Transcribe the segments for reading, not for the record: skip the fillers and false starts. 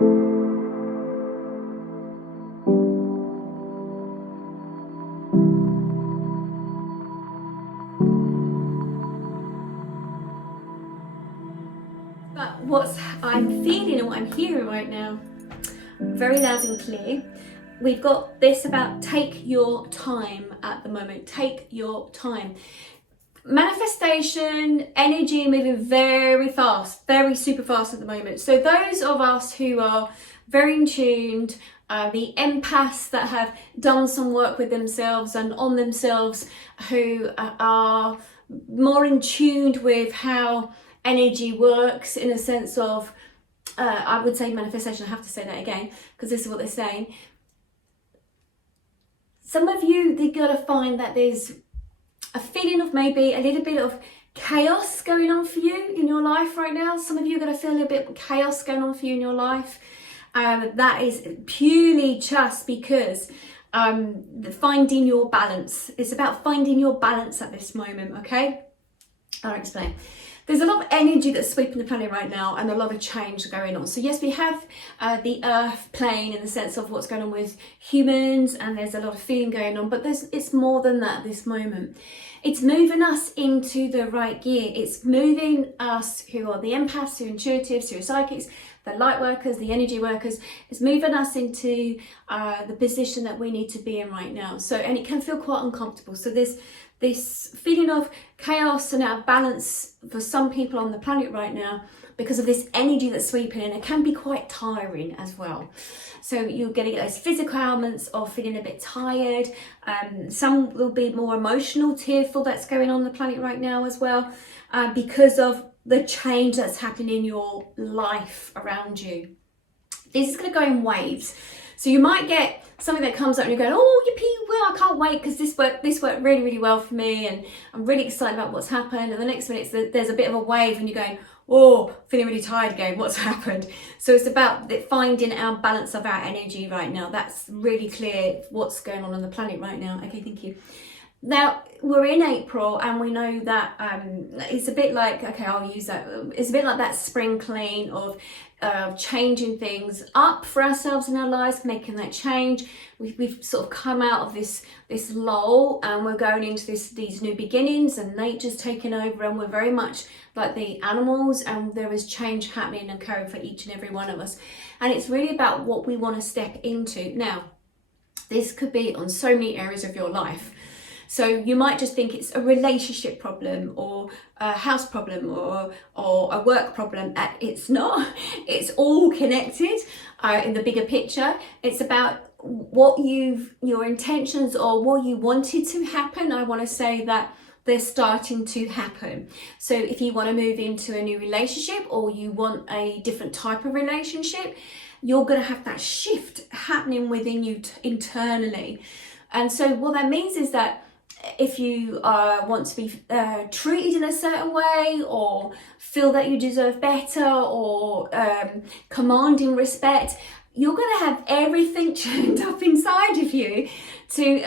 But what I'm feeling and what I'm hearing right now, very loud and clear, we've got this about take your time at the moment. Take your time. Manifestation, energy moving very fast, very super fast at the moment. So those of us who are very in tuned, the empaths that have done some work with themselves and on themselves, who are more in tuned with how energy works in a sense of, I would say manifestation, I have to say that again because this is what they're saying. Some of you, they're going to find that there's a feeling of maybe a little bit of chaos going on for you in your life right now. Some of you are going to feel a little bit of chaos going on for you in your life. That is purely just because finding your balance. It's about finding your balance at this moment, okay? I'll explain. There's a lot of energy that's sweeping the planet right now and a lot of change going on. So yes, we have the earth plane in the sense of what's going on with humans, and there's a lot of feeling going on, but it's more than that at this moment. It's moving us into the right gear. It's moving us who are the empaths, who are intuitives, who are psychics, the light workers, the energy workers. It's moving us into the position that we need to be in right now. So, and it can feel quite uncomfortable. So there's this feeling of chaos and out of balance for some people on the planet right now because of this energy that's sweeping in. It can be quite tiring as well. So you're getting those physical elements of feeling a bit tired. Some will be more emotional, tearful that's going on the planet right now as well, because of the change that's happening in your life around you. This is going to go in waves. So you might get something that comes up and you're going, oh, yippee, well, I can't wait because this worked really, really well for me and I'm really excited about what's happened. And the next minute there's a bit of a wave and you're going, oh, feeling really tired again, what's happened? So it's about finding our balance of our energy right now. That's really clear what's going on the planet right now. Okay, thank you. Now, we're in April and we know that it's a bit like, okay, I'll use that. It's a bit like that spring clean of changing things up for ourselves in our lives, making that change. We've sort of come out of this lull and we're going into these new beginnings, and nature's taking over and we're very much like the animals, and there is change happening and occurring for each and every one of us. And it's really about what we want to step into. Now, this could be on so many areas of your life. So you might just think it's a relationship problem or a house problem or a work problem. It's not. It's all connected in the bigger picture. It's about what your intentions or what you wanted to happen. I want to say that they're starting to happen. So if you want to move into a new relationship or you want a different type of relationship, you're going to have that shift happening within you internally. And so what that means is that if you want to be treated in a certain way or feel that you deserve better or commanding respect, you're going to have everything tuned up inside of you to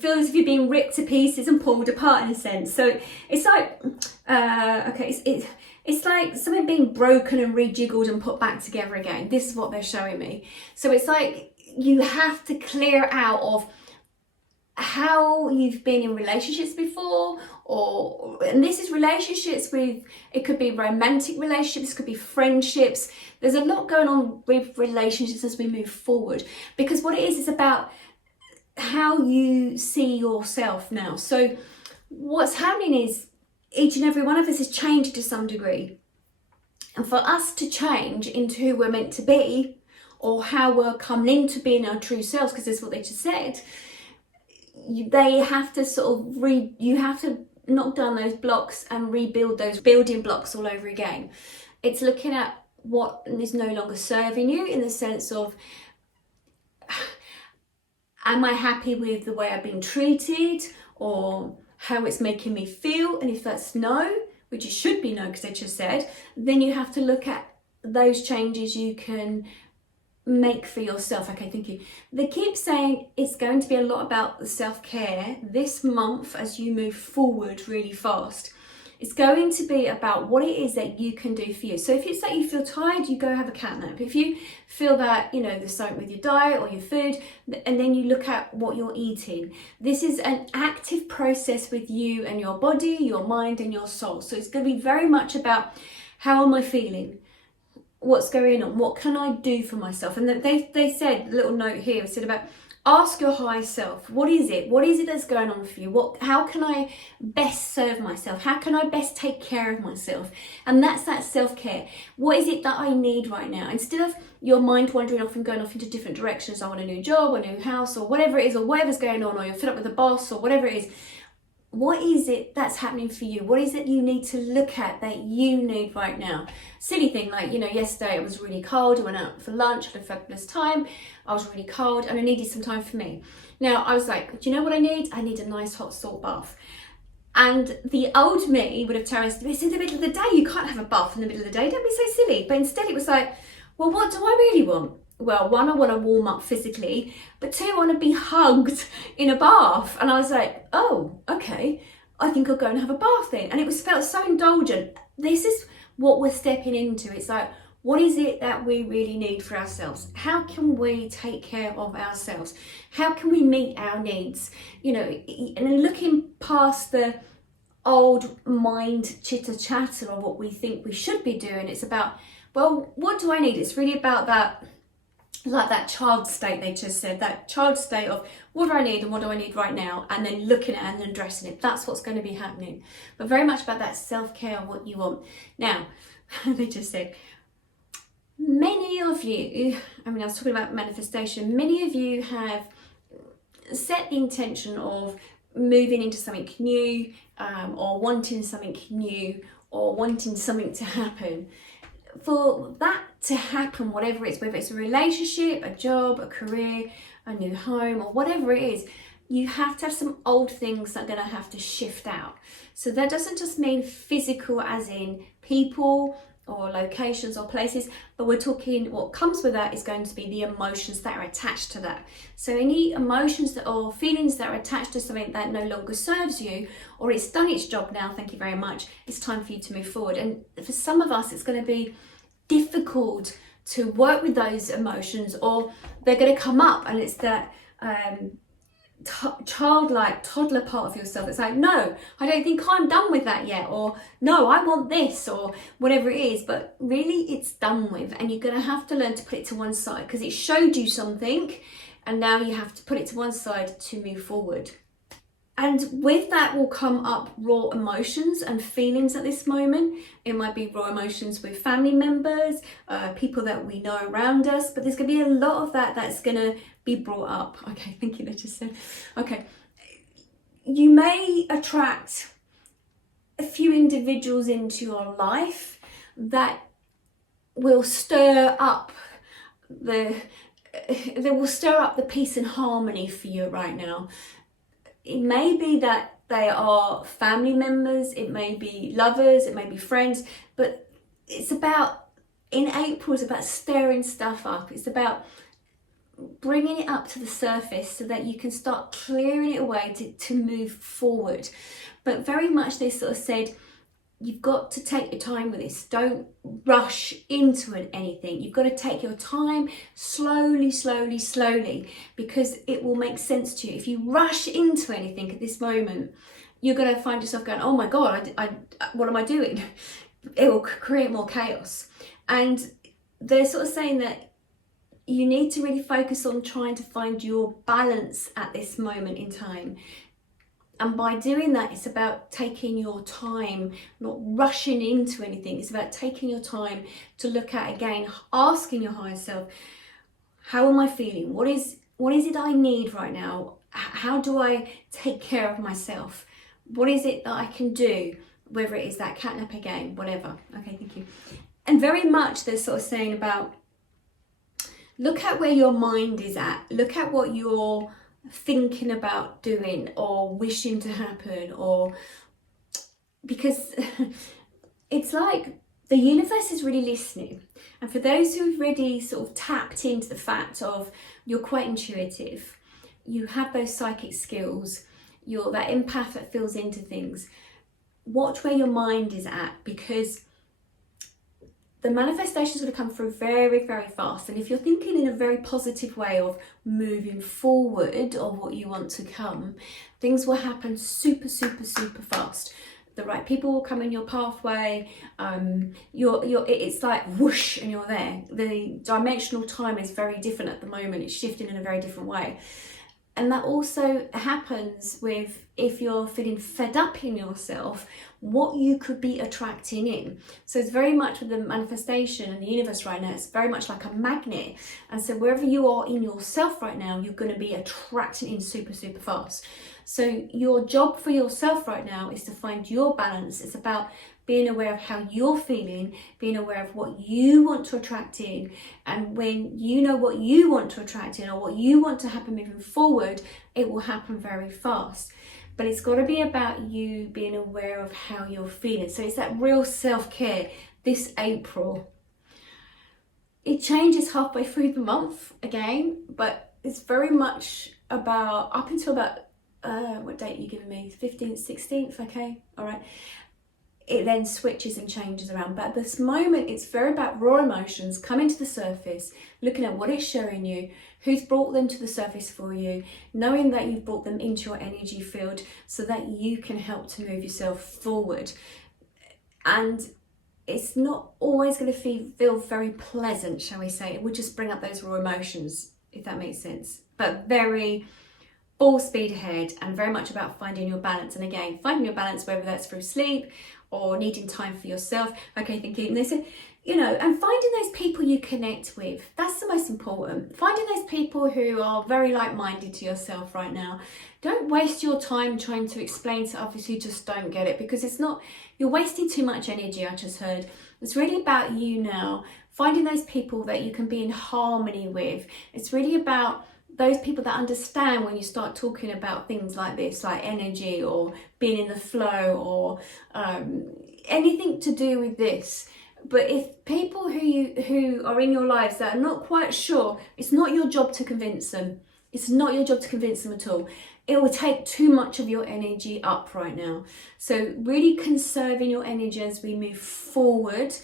feel as if you're being ripped to pieces and pulled apart in a sense. So it's like, it's like something being broken and rejiggled and put back together again. This is what they're showing me. So it's like you have to clear out of how you've been in relationships before, and this is relationships with, it could be romantic relationships, could be friendships. There's a lot going on with relationships as we move forward, because what it is about how you see yourself now. So what's happening is each and every one of us has changed to some degree, and for us to change into who we're meant to be or how we're coming into being our true selves, because this is what they just said, they have to sort of you have to knock down those blocks and rebuild those building blocks all over again. It's looking at what is no longer serving you in the sense of, am I happy with the way I've been treated or how it's making me feel? And if that's no, which it should be no because they just said, then you have to look at those changes you can make for yourself. Okay, thank you. They keep saying it's going to be a lot about the self-care this month as you move forward really fast. It's going to be about what it is that you can do for you. So if it's that you feel tired, you go have a cat nap. If you feel that, you know, there's something with your diet or your food, and then you look at what you're eating. This is an active process with you and your body, your mind and your soul. So it's going to be very much about, how am I feeling? What's going on? What can I do for myself? And they said, a little note here, said about, ask your higher self, what is it? What is it that's going on for you? How can I best serve myself? How can I best take care of myself? And that's that self-care. What is it that I need right now? Instead of your mind wandering off and going off into different directions, I want a new job, a new house, or whatever it is, or whatever's going on, or you're fed up with the boss, or whatever it is. What is it that's happening for you? What is it you need to look at that you need right now? Silly thing, like, you know, yesterday it was really cold. I went out for lunch, had a fabulous time. I was really cold and I needed some time for me. Now I was like, do you know what I need? I need a nice hot salt bath. And the old me would have told us, it's in the middle of the day. You can't have a bath in the middle of the day. Don't be so silly. But instead it was like, well, what do I really want? Well, one, I want to warm up physically, but two, I want to be hugged in a bath. And I was like, oh, okay, I think I'll go and have a bath then. And it felt so indulgent. This is what we're stepping into. It's like, what is it that we really need for ourselves? How can we take care of ourselves? How can we meet our needs? You know, and then looking past the old mind chitter chatter of what we think we should be doing, it's about, well, what do I need? It's really about that, like that child state they just said, that child state of what do I need and what do I need right now, and then looking at it and addressing it. That's what's going to be happening. But very much about that self-care, what you want. Now, they just said, many of you, I mean, I was talking about manifestation, many of you have set the intention of moving into something new, or wanting something new, or wanting something to happen. For that to happen, whatever it is, whether it's a relationship, a job, a career, a new home, or whatever it is, you have to have some old things that are going to have to shift out. So that doesn't just mean physical as in people or locations or places, but we're talking, what comes with that is going to be the emotions that are attached to that. So any emotions that or feelings that are attached to something that no longer serves you, or it's done its job now, thank you very much, it's time for you to move forward. And for some of us, it's going to be difficult to work with those emotions, or they're going to come up, and it's that childlike toddler part of yourself. It's like, no, I don't think I'm done with that yet, or no, I want this, or whatever it is. But really, it's done with, and you're going to have to learn to put it to one side, because it showed you something, and now you have to put it to one side to move forward. And with that will come up raw emotions and feelings at this moment. It might be raw emotions with family members, people that we know around us, but there's going to be a lot of that that's going to be brought up. Okay, thank you, just said. Okay, you may attract a few individuals into your life that will stir up the peace and harmony for you right now. It may be that they are family members, it may be lovers, it may be friends, but it's about, in April, it's about stirring stuff up. It's about bringing it up to the surface so that you can start clearing it away to move forward. But very much they sort of said, you've got to take your time with this. Don't rush into anything. You've got to take your time slowly, slowly, slowly, because it will make sense to you. If you rush into anything at this moment, you're going to find yourself going, oh my God, what am I doing? It will create more chaos. And they're sort of saying that you need to really focus on trying to find your balance at this moment in time. And by doing that, it's about taking your time, not rushing into anything. It's about taking your time to look at, again, asking your higher self, how am I feeling? What is it I need right now? How do I take care of myself? What is it that I can do? Whether it is that catnap again, whatever. Okay, thank you. And very much they're sort of saying about, look at where your mind is at. Look at what you're thinking about doing or wishing to happen, or because it's like the universe is really listening. And for those who've really sort of tapped into the fact of you're quite intuitive, you have those psychic skills, you're that empath that feels into things, watch where your mind is at, because the manifestation is going to come through very, very fast. And if you're thinking in a very positive way of moving forward or what you want to come, things will happen super, super, super fast. The right people will come in your pathway. It's like whoosh, and you're there. The dimensional time is very different at the moment. It's shifting in a very different way. And that also happens with, if you're feeling fed up in yourself, what you could be attracting in. So it's very much with the manifestation and the universe right now, it's very much like a magnet. And so wherever you are in yourself right now, you're going to be attracting in super, super fast. So your job for yourself right now is to find your balance. It's about being aware of how you're feeling, being aware of what you want to attract in. And when you know what you want to attract in or what you want to happen moving forward, it will happen very fast. But it's got to be about you being aware of how you're feeling. So it's that real self-care this April. It changes halfway through the month again, but it's very much about up until about, what date are you giving me? 15th, 16th, okay, all right. It then switches and changes around. But at this moment, it's very about raw emotions coming to the surface, looking at what it's showing you, who's brought them to the surface for you, knowing that you've brought them into your energy field so that you can help to move yourself forward. And it's not always going to feel very pleasant, shall we say. It will just bring up those raw emotions, if that makes sense. But very full speed ahead, and very much about finding your balance. And again, finding your balance, whether that's through sleep or needing time for yourself. Okay, thinking this, you know, and finding those people you connect with. That's the most important. Finding those people who are very like-minded to yourself right now. Don't waste your time trying to explain to others who just don't get it, because it's not, you're wasting too much energy, I just heard. It's really about you now. Finding those people that you can be in harmony with. It's really about those people that understand when you start talking about things like this, like energy or being in the flow or anything to do with this. But if people who are in your lives that are not quite sure, it's not your job to convince them. It's not your job to convince them at all. It will take too much of your energy up right now. So really conserving your energy as we move forward.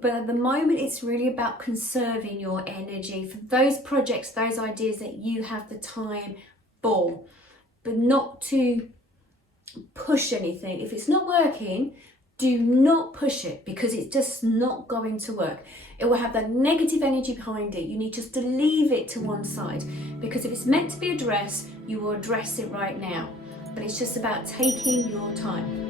But at the moment, it's really about conserving your energy for those projects, those ideas that you have the time for, but not to push anything. If it's not working, do not push it, because it's just not going to work. It will have that negative energy behind it. You need just to leave it to one side, because if it's meant to be addressed, you will address it right now. But it's just about taking your time.